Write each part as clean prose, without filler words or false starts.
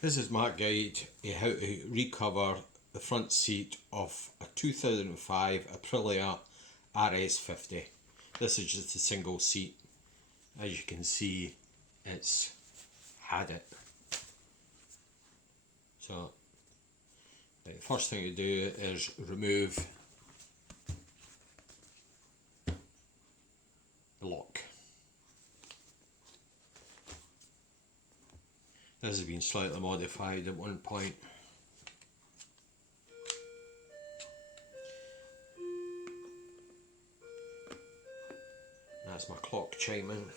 This is my guide to how to recover the front seat of a 2005 Aprilia RS50. This is just a single seat. As you can see, it's had it. So the first thing to do is remove the lock. This has been slightly modified at one point. That's my clock chiming.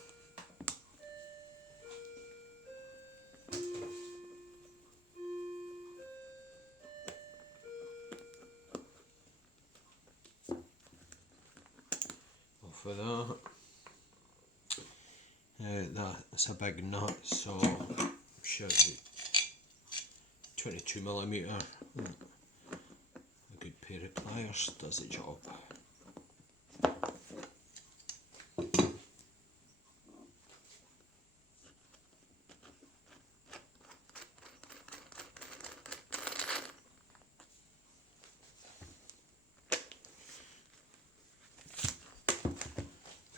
Off with that. That's a big nut, so I'm sure 22mm. A good pair of pliers does the job.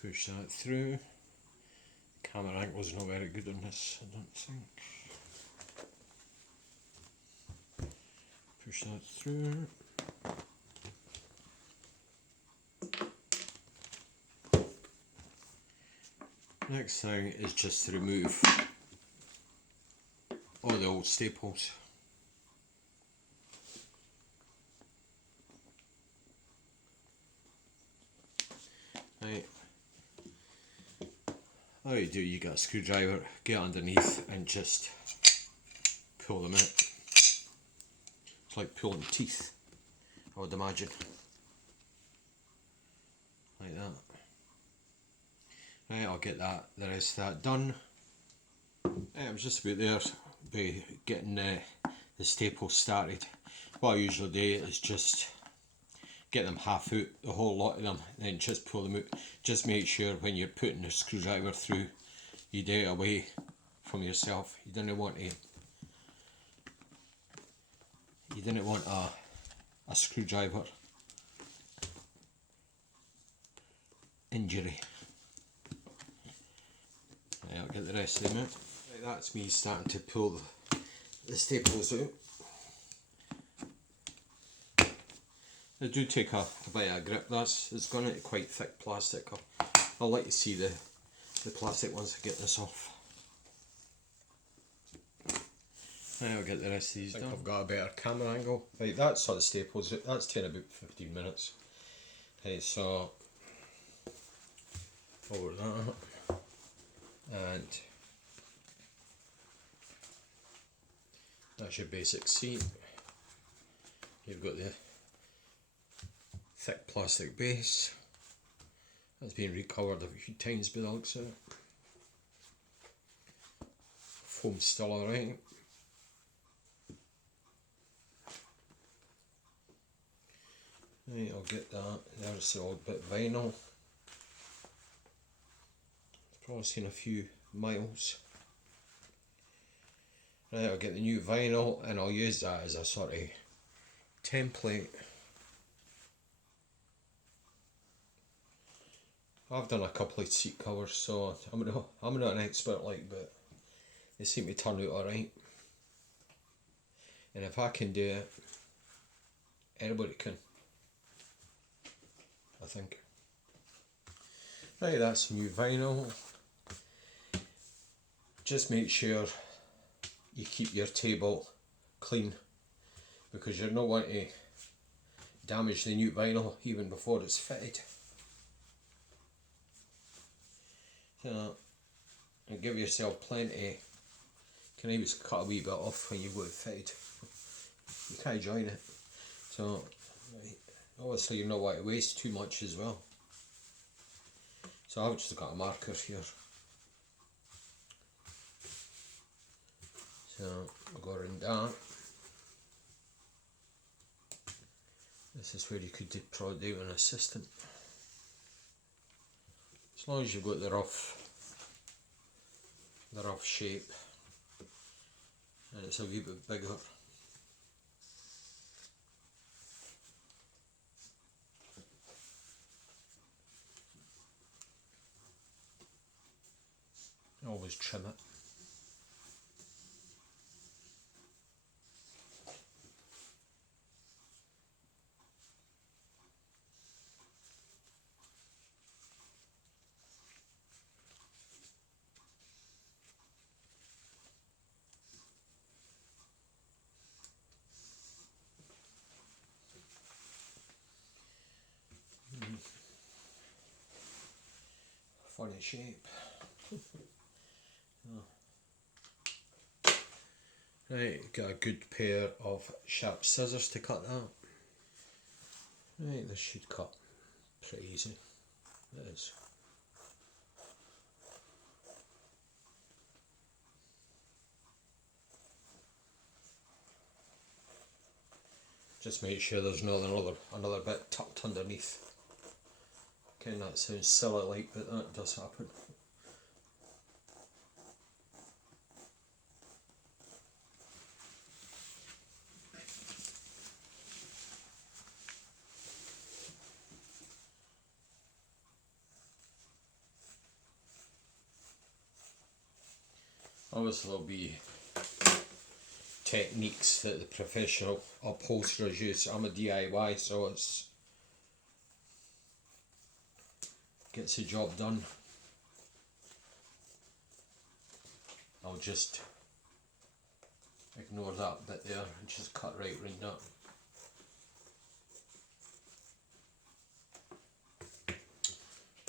Push that through. Camera angle's not very good on this, I don't think. Push that through. Next thing is just to remove all the old staples. Right. All you do, you get a screwdriver, get underneath and just pull them out. It's like pulling teeth, I would imagine. Like that. Right, I'll get the rest of that done. Right, I'm just about there by getting the staples started. What I usually do is just get them half out, the whole lot of them, and then just pull them out. Just make sure when you're putting the screwdriver through, you do it away from yourself. You don't want a screwdriver injury. Right, I'll get the rest of them out. Right, that's me starting to pull the staples out. They do take a bit of a grip. It's gone into quite thick plastic. I'll let you see the plastic once I get this off. Now I'll get the rest of these done. I've got a better camera angle. Right, that's all the staples. That's taken about 15 minutes. Right, so over that, and that's your basic seat. You've got the thick plastic base. That's been recovered a few times by the looks of it. Foam's still alright. Right, I'll get that. There's the old bit of vinyl. Probably seen a few miles. Right, I'll get the new vinyl and I'll use that as a sort of template. I've done a couple of seat covers, so I'm not an expert but they seem to turn out alright. And if I can do it, anybody can, I think. Right, that's new vinyl. Just make sure you keep your table clean, because you're not wanting to damage the new vinyl even before it's fitted. So, and give yourself plenty. You can always cut a wee bit off when you go to fitted. You can't join it. So, right, obviously you don't want to waste too much as well. So I've just got a marker here. So I'll go around that. This is where you could probably do an assistant. As long as you've got the rough shape, and it's a wee bit bigger. Always trim it. Funny shape. Right, got a good pair of sharp scissors to cut that. Right, this should cut pretty easy. It is. Just make sure there's not another bit tucked underneath. Okay, that sounds silly like, but that does happen. Obviously there'll be techniques that the professional upholsterers use. I'm a DIY, so it's gets the job done. I'll just ignore that bit there and just cut right now.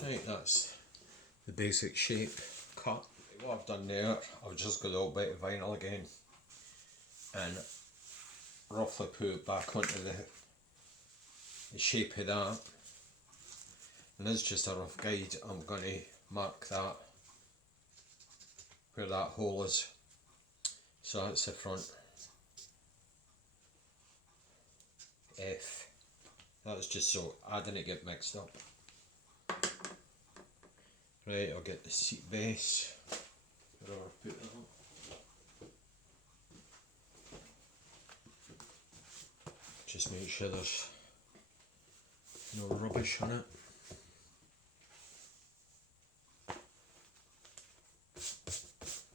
Right, that's the basic shape cut. What I've done there, I've just got a little bit of vinyl again and roughly put it back onto the shape of that. And this is just a rough guide. I'm going to mark that where that hole is. So that's the front. F. That's just so I didn't get mixed up. Right, I'll get the seat base. Where I'll put that up. Just make sure there's no rubbish on it.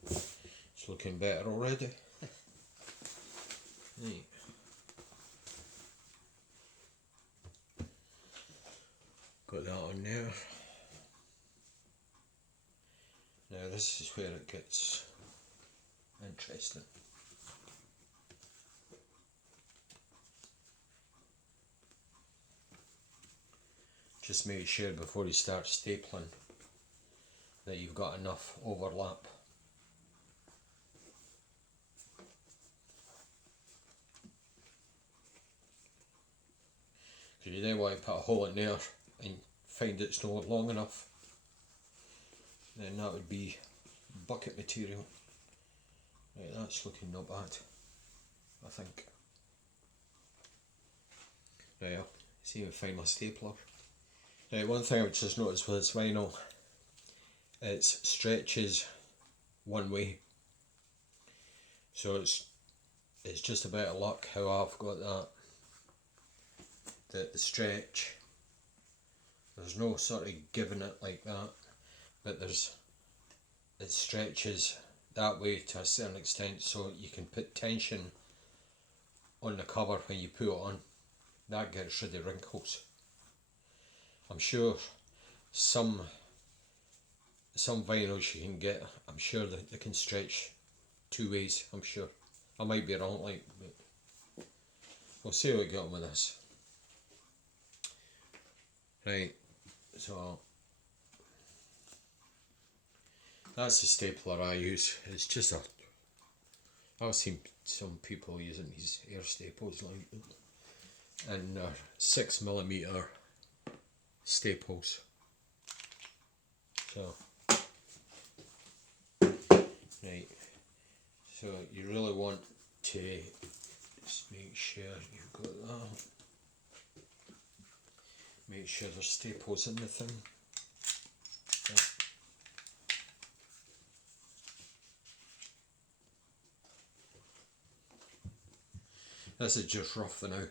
It's looking better already. Right. Got that on there. Now this is where it gets interesting. Just make sure before you start stapling that you've got enough overlap. Because you don't want to put a hole in there and find it's not long enough. Then that would be bucket material. Right, that's looking not bad, I think. Right, I'll see if I find my stapler. Right, one thing I've just noticed with this vinyl, it stretches one way. So it's just a bit of luck how I've got that. The stretch, there's no sort of giving it like that, but it stretches that way to a certain extent, so you can put tension on the cover when you put it on. That gets rid of wrinkles. I'm sure some vinyls you can get, I'm sure that they can stretch two ways, I'm sure. I might be wrong, like, but we'll see how we get on with this. Right, so that's the stapler I use. It's just I've seen some people using these air staples like, and 6mm staples. So, right, so you really want to just make sure you've got that. Make sure there's staples in the thing. This is just rough for now.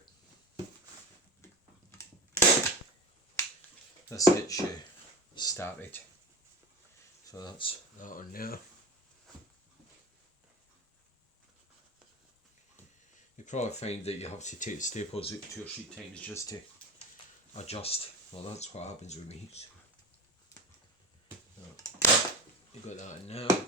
This gets you started. So that's that on there. You probably find that you have to take the staples out 2 or 3 times just to adjust. Well, that's what happens with me. So, you got that in there.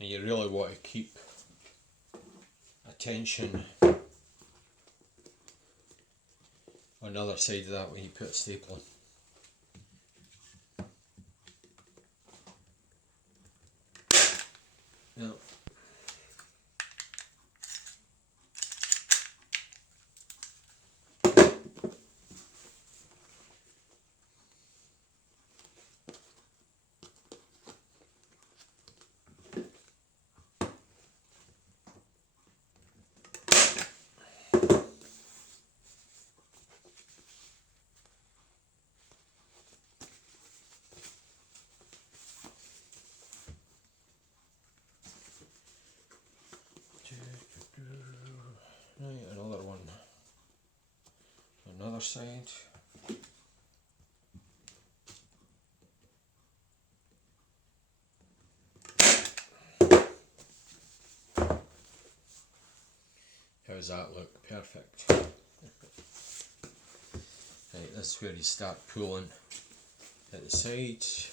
And you really want to keep attention on the other side of that when you put a staple in. Yeah. Right, another one. Another side. How's that look? Perfect. Right, this is where you start pulling at the sides.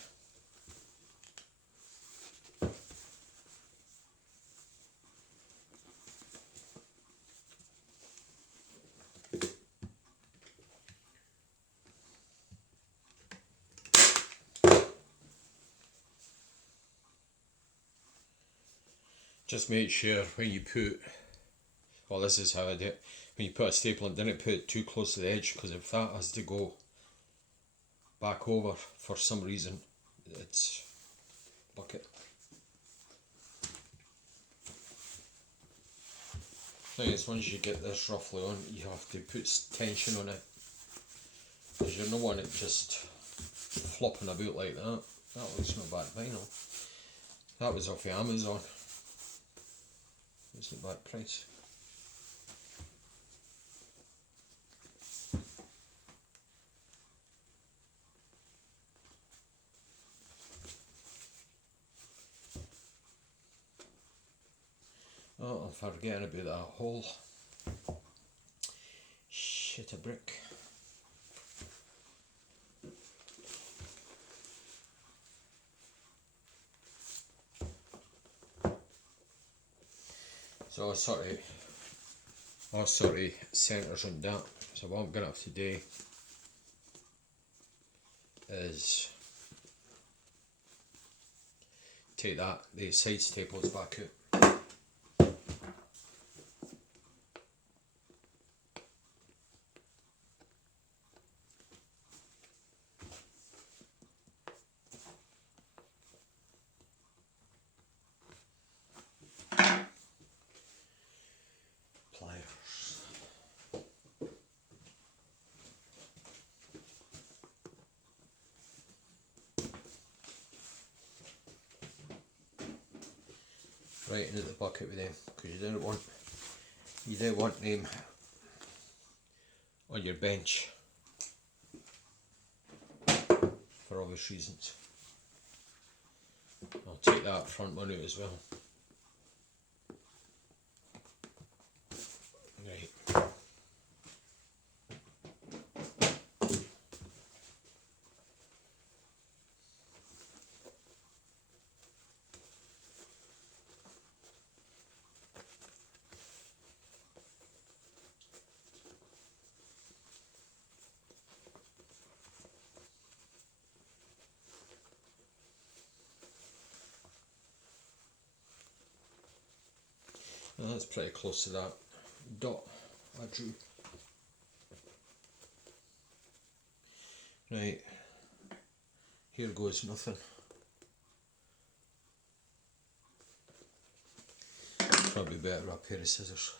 Just make sure when you put, well, this is how I do it, when you put a staple in, don't put it too close to the edge, because if that has to go back over for some reason, it's bucket. Thing is, once you get this roughly on, you have to put tension on it, because you don't want it just flopping about like that. That looks no bad vinyl. That was off of Amazon. It's a bad price. Oh, I'm forgetting about that hole. Shit, a brick. So I sort of centres on that. So what I'm going to have to do is take the side staples back out. Right into the bucket with them, because you don't want them on your bench for obvious reasons. I'll take that front one out as well. Right. Well, that's pretty close to that dot I drew. Right, here goes nothing. Probably better a pair of scissors.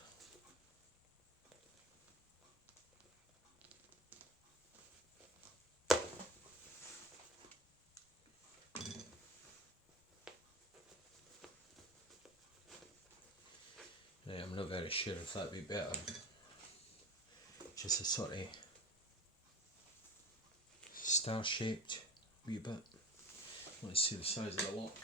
Right, I'm not very sure if that'd be better. Just a sort of star shaped wee bit. Let's see the size of the lock.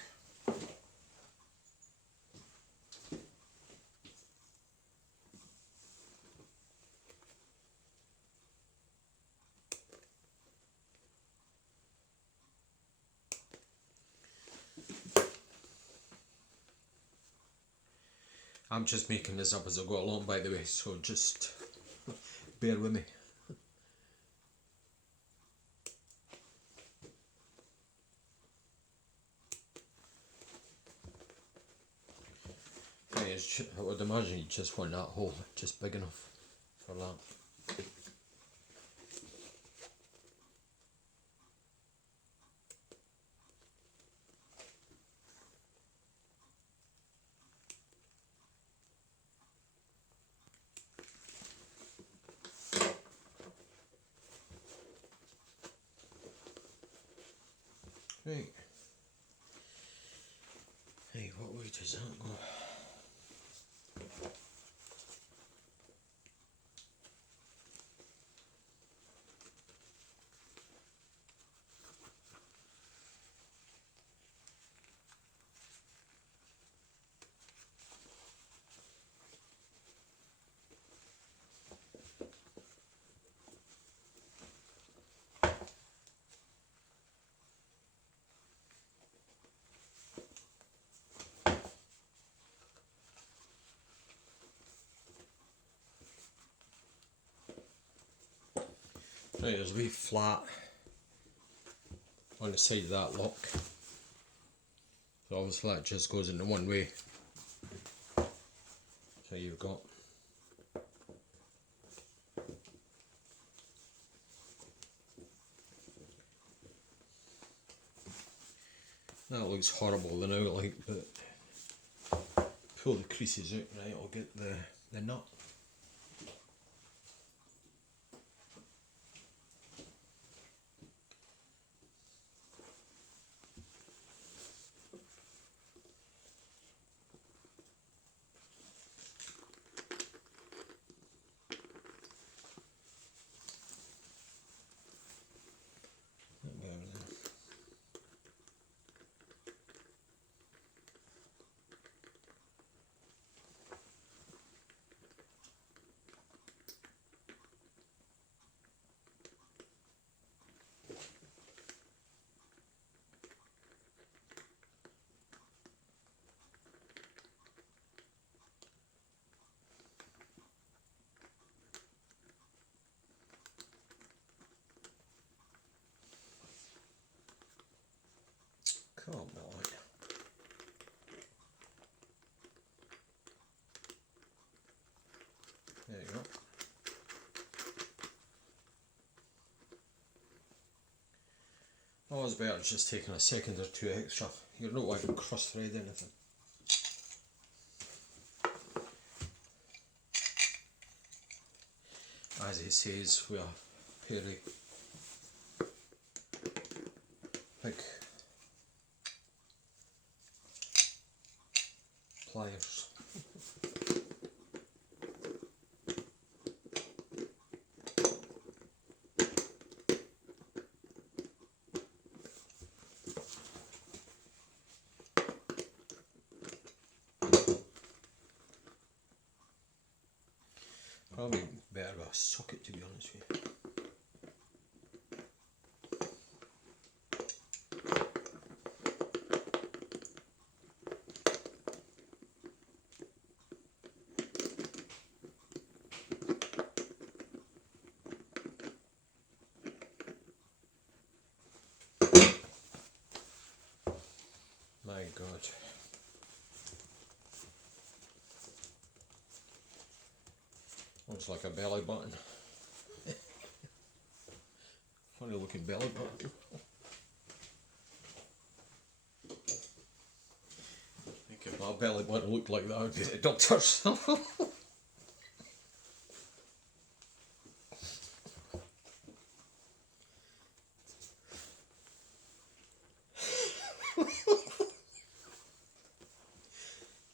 I'm just making this up as I go along, by the way, so just bear with me. Right, I would imagine you just want that hole just big enough for that. Right. Hey, what way does that go? Right, there's a wee flat on the side of that lock. So obviously that just goes into one way. So you've got that looks horrible now, like, but pull the creases out, right, I'll get the nut. Come on. There you go. Always better just taking a second or two extra. You're not wanting to cross thread anything. As he says, we are pair of big pliers. Probably better with a socket, to be honest with you. My God. Looks like a belly button. Funny looking belly button. I think if my belly button looked like that, I would be the doctor's.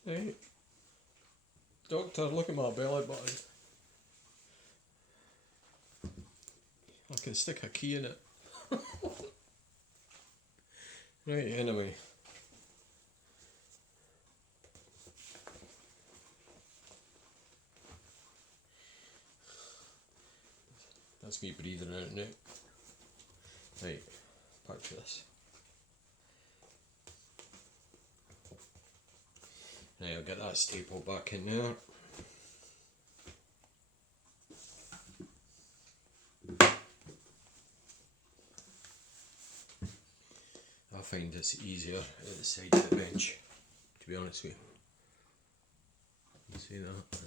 Hey, doctor, look at my belly button. I can stick a key in it. Right, anyway. That's me breathing out now. Right, back to this. Now I'll get that staple back in there. I find it's easier at the side of the bench, to be honest with you. You see that?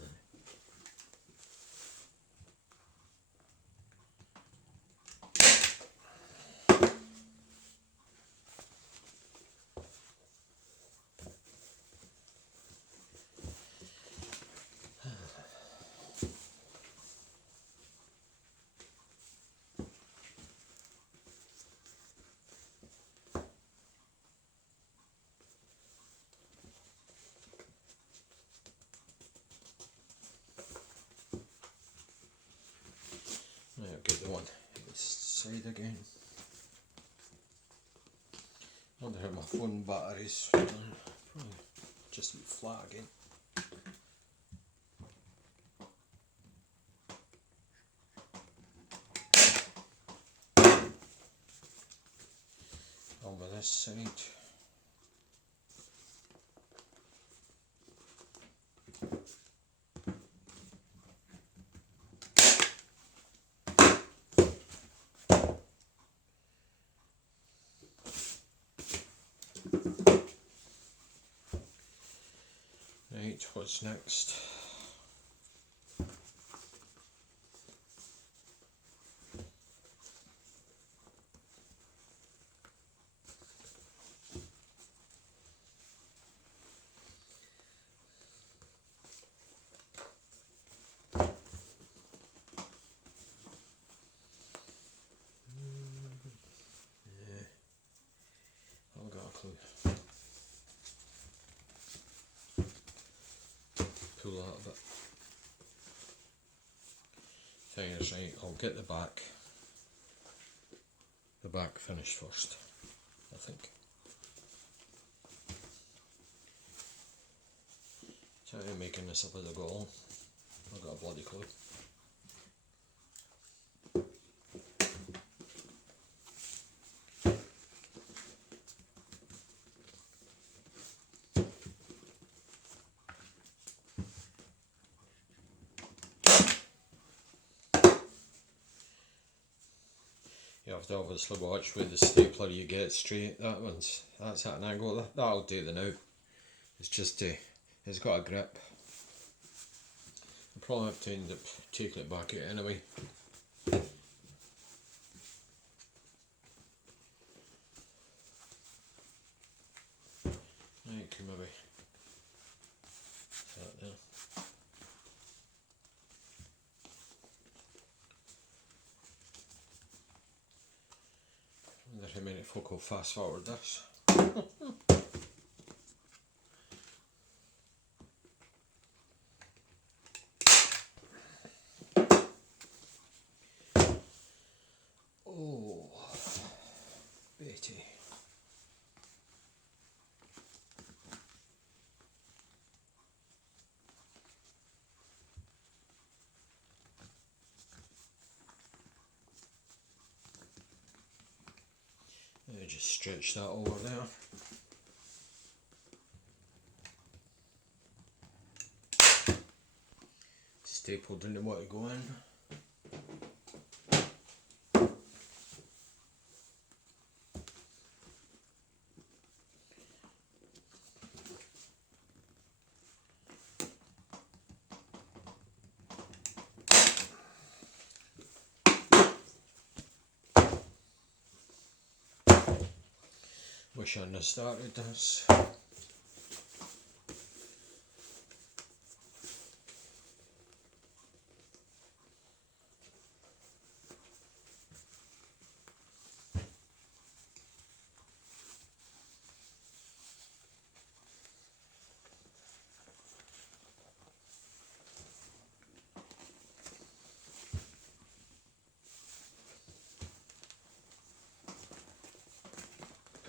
Now I'll get the one this side again. I wonder how my phone batteries probably just a bit flat again. Over this side. Right, what's next? I've got a clue. Pull that a bit. Thing is, right, I'll get the back finished first, I think. Try making this up as I go along. I've got a bloody clue. You have to obviously watch with the stapler you get straight. That's at an angle. That'll do the now. It's just it's got a grip. I'll probably have to end up taking it back out anyway. Right, can maybe that there. I wonder how many folk will fast forward this. Oh, Betty. Let me just stretch that over there. Staple didn't want to go in. Wish I hadn't have started this.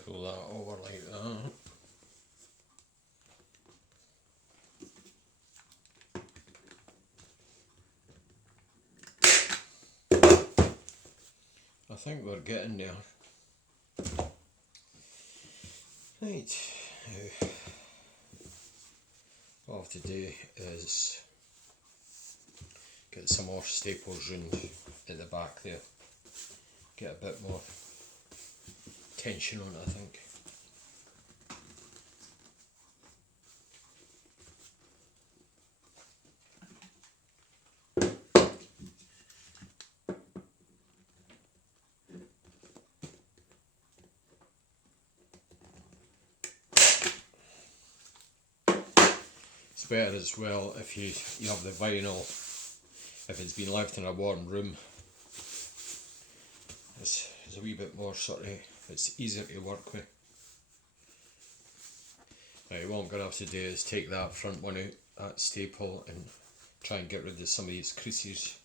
Pull that over like that. I think we're getting there. Right, now what I have to do is get some more staples round at the back there. Get a bit more tension on it, I think. It's better as well if you have the vinyl, if it's been left in a warm room. It's a wee bit more sort of, it's easier to work with. Right, what I'm going to have to do is take that front one out, that staple, and try and get rid of some of these creases.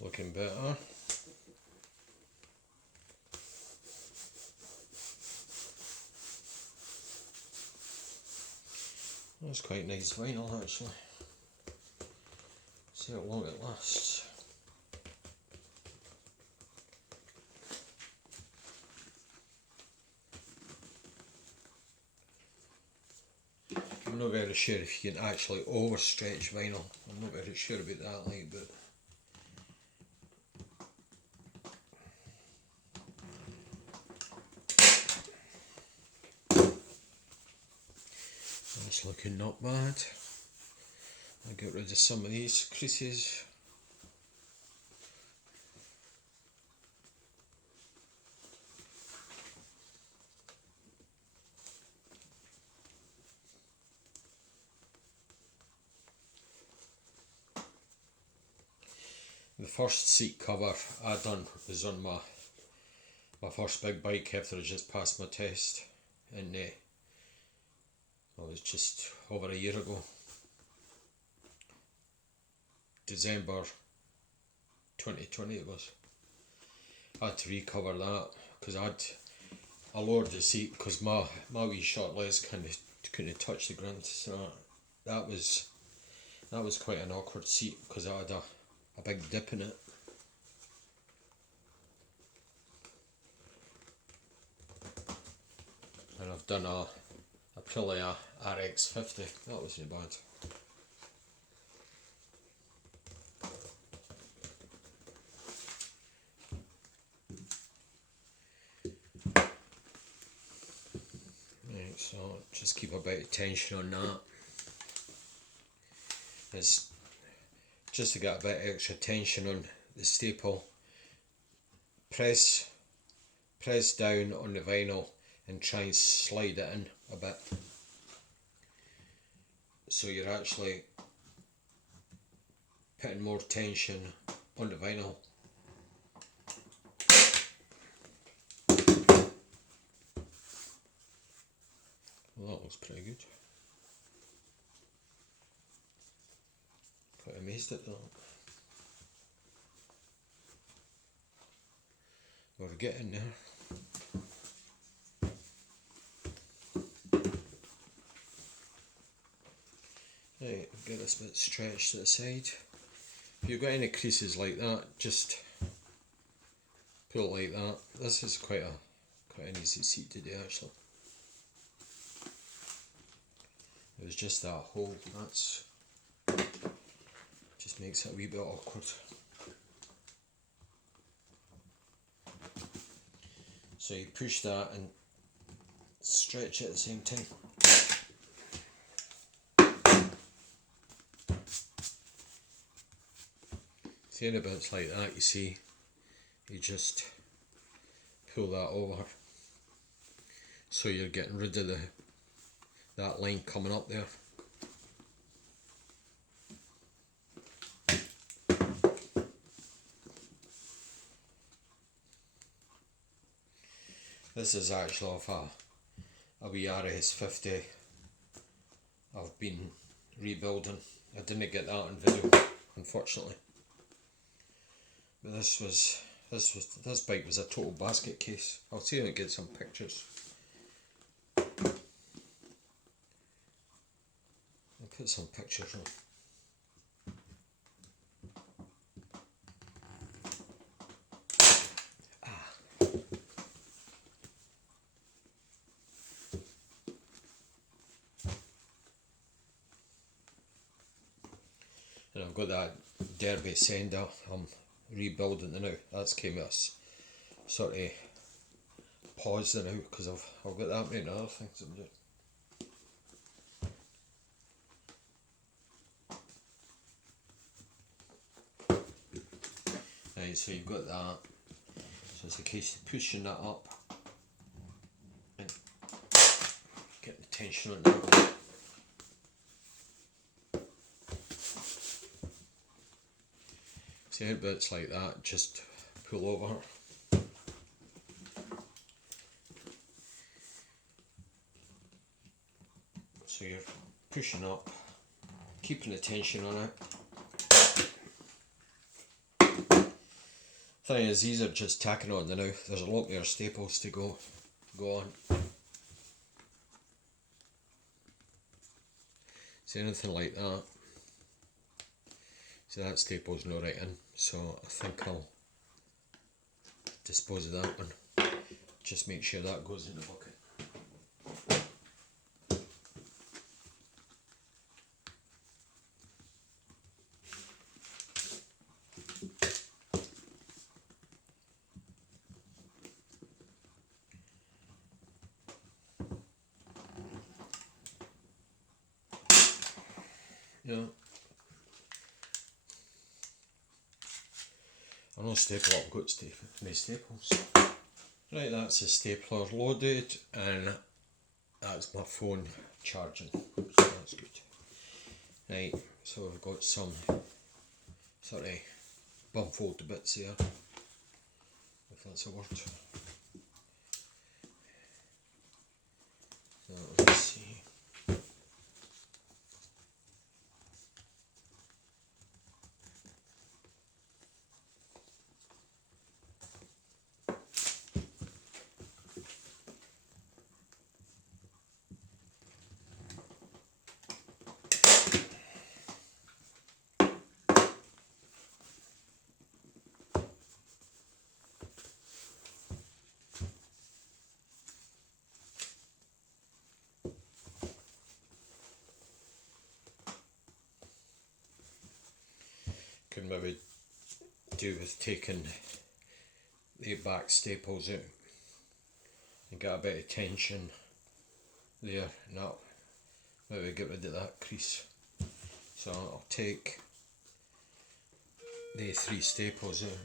Looking better. That's quite nice vinyl actually. See how long it lasts. I'm not very sure if you can actually overstretch vinyl. I'm not very sure about that, like, but that's looking not bad. I'll get rid of some of these creases. The first seat cover I done was on my first big bike after I just passed my test, and it was just over a year ago. December 2020 it was. I had to recover that because I lowered the seat because my wee short legs couldn't touch the ground, so that was quite an awkward seat because I had a big dip in it. And I've done a Aprilia Rs50, that wasn't bad. Right, so just keep a bit of tension on that. It's just to get a bit extra tension on the staple. Press down on the vinyl and try and slide it in a bit. So you're actually putting more tension on the vinyl. Well, that looks pretty good. Quite amazed at that. We're getting there. Right, get this bit stretched to the side. if you've got any creases like that, just pull it like that. This is quite an easy seat to do actually. It was just that hole, that's just makes it a wee bit awkward. So you push that and stretch it at the same time. See, any bits like that, you see, you just pull that over, so you're getting rid of that line coming up there. This is actually of a wee RS50 I've been rebuilding. I didn't get that on video, unfortunately. But this bike was a total basket case. I'll see if I get some pictures. I'll put some pictures on. And I've got that Derby sender I'm rebuilding it now. That's came at a sort of pause now because I've got that many other things I'm doing. Right, so you've got that. So it's a case of pushing that up and getting the tension on that. See how bits like that, just pull over. So you're pushing up, keeping the tension on it. Thing is, these are just tacking on now. There's a lot more staples to go on. See anything like that? See, that staple's not right in, so I think I'll dispose of that one. Just make sure that goes in the bucket. Yeah. I know staple up, got my staples. Right, that's the stapler loaded, and that's my phone charging, so that's good. Right, so we've got some sort of bumfold bits here, if that's a word. So let's see. Could maybe do with taking the back staples out and get a bit of tension there, and that maybe get rid of that crease. So I'll take the 3 staples out.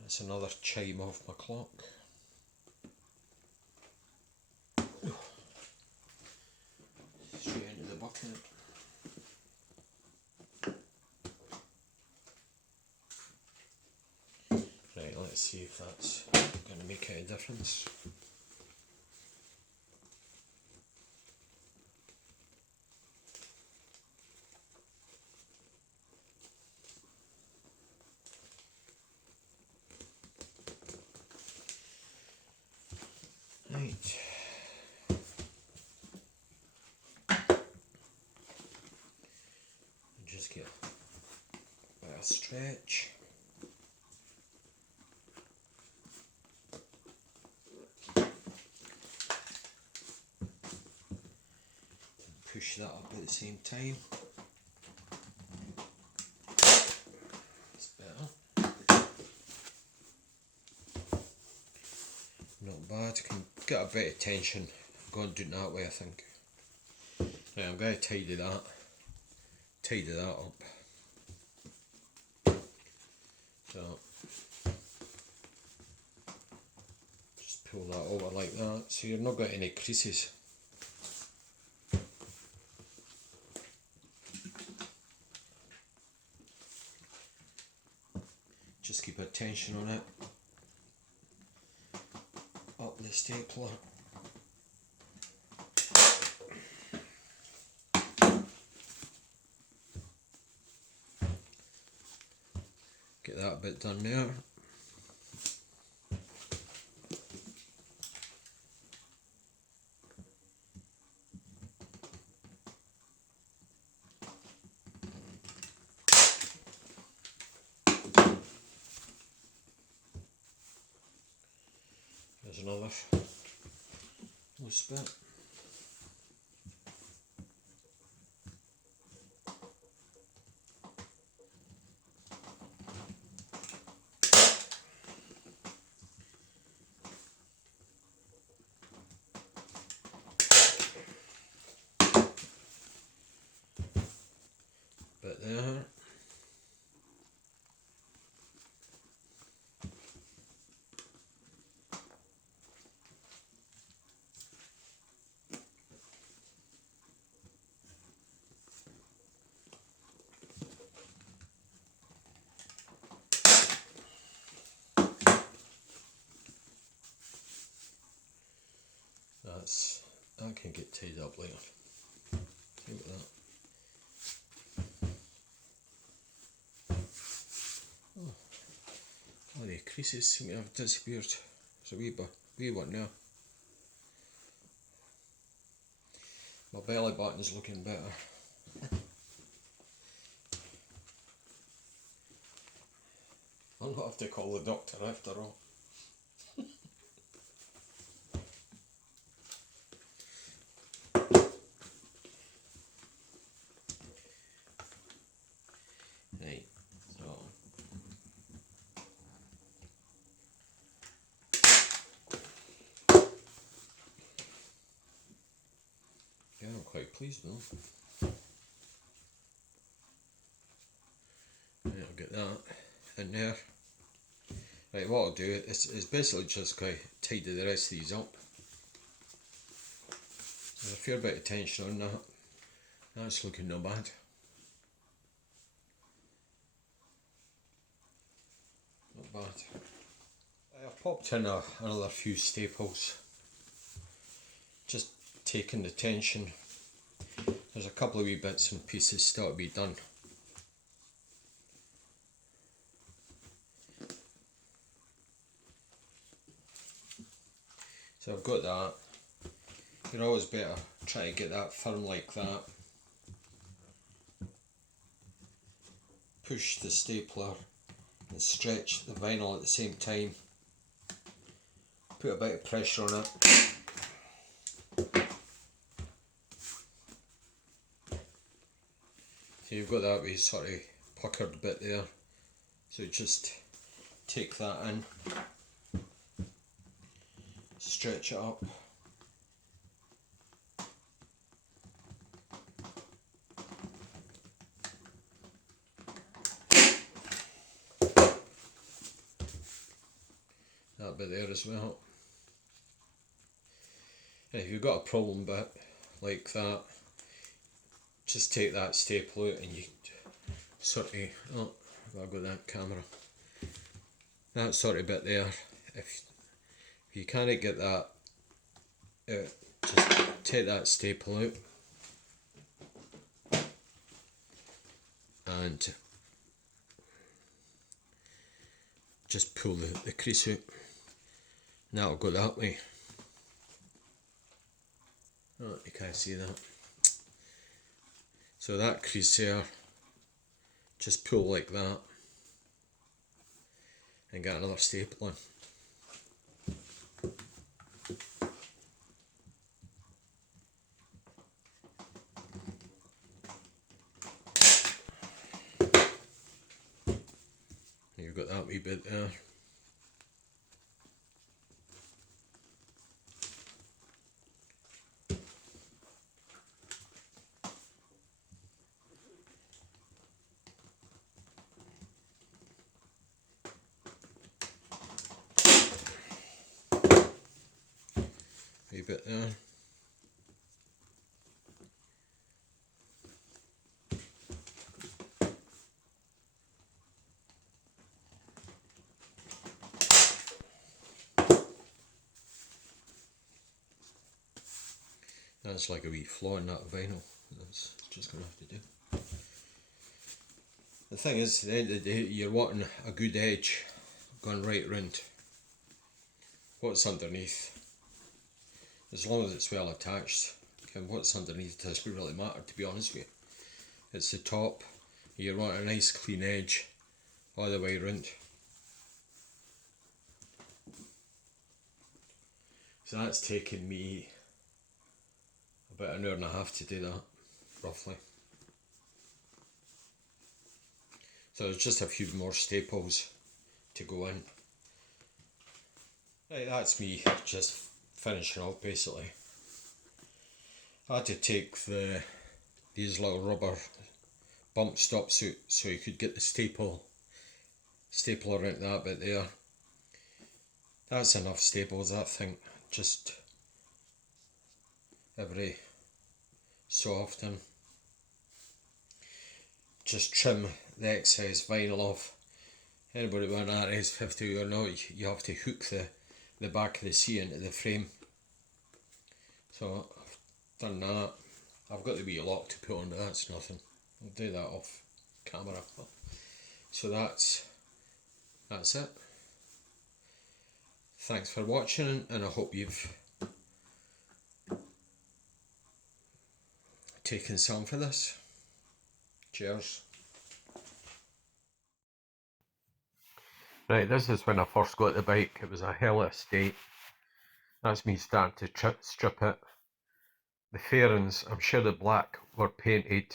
That's another chime off my clock. Straight into the bucket. Right, let's see if that's going to make any difference. Right. Just get a bit of stretch. Push that up at the same time. That's better. Not bad. Can get a bit of tension. I'm going to do it that way, I think. Right, I'm going to tidy that up. So just pull that over like that, so you're not got any creases. Just keep a tension on it. Up the stapler. Get that bit done there. There's another loose bit. Bit there. That can get tied up later. Think of that. Oh, the creases seem to have disappeared. There's a wee one there. My belly button's looking better. I'll not have to call the doctor after all. Right, so yeah, I'm quite pleased though. Right, I'll get that in there. Right, what I'll do is basically just going to tidy the rest of these up. There's a fair bit of tension on that. That's looking not bad. Not bad. I've popped in another few staples. Just taking the tension. There's a couple of wee bits and pieces still to be done. So I've got that. You're always better try to get that firm like that. Push the stapler and stretch the vinyl at the same time. Put a bit of pressure on it. So you've got that wee sort of puckered bit there. So just take that in, stretch it up. That bit there as well. And if you've got a problem bit like that, just take that staple out and you sort of, oh, I've got that camera. That sort of bit there, if you can't get that out, just take that staple out and just pull the crease out. And that'll go that way. Oh, you can't see that. So that crease there, just pull like that and get another staple in. You've got that wee bit there. Wee bit there. That's like a wee flaw in that vinyl. That's just going to have to do. The thing is, at the end of the day, you're wanting a good edge going right round. What's underneath, as long as it's well attached, what's underneath doesn't really matter, to be honest with you. It's the top. You want a nice clean edge all the way round. So that's taken me about an hour and a half to do that, roughly. So there's just a few more staples to go in. Right, that's me just finishing off basically. I had to take these little rubber bump stops out so you could get the stapler around that bit there. That's enough staples, I think, just every so often. Just trim the excess vinyl off. Anybody with an RS50 or not, you have to hook the back of the seat into the frame. So I've done that. I've got the wee lock to put on, but that's nothing. I'll do that off camera. So that's it. Thanks for watching, and I hope you've taken some for this. Cheers. Right, this is when I first got the bike. It was a hell of a state. That's me starting to strip it. The fairings, I'm sure the black were painted,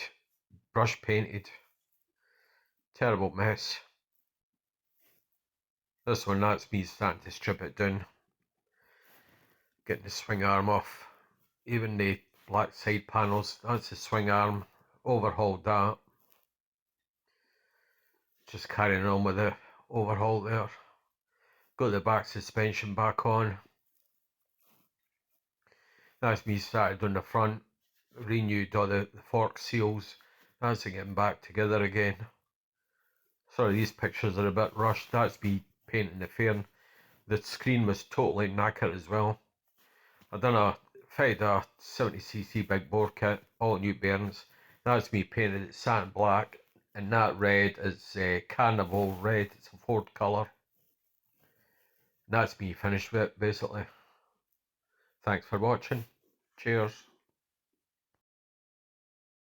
brush painted. Terrible mess. This one, that's me starting to strip it down. Getting the swing arm off. Even the black side panels, that's the swing arm. Overhauled that. Just carrying on with the overhaul there. Got the back suspension back on. That's me started on the front. Renewed all the fork seals. That's getting back together again. Sorry, these pictures are a bit rushed. That's me painting the fairing. The screen was totally knackered as well. I fitted a 70cc big bore kit, all new bearings. That's me painted it satin black, and that red is carnival red. It's a Ford colour. That's me finished with it basically. Thanks for watching. Cheers.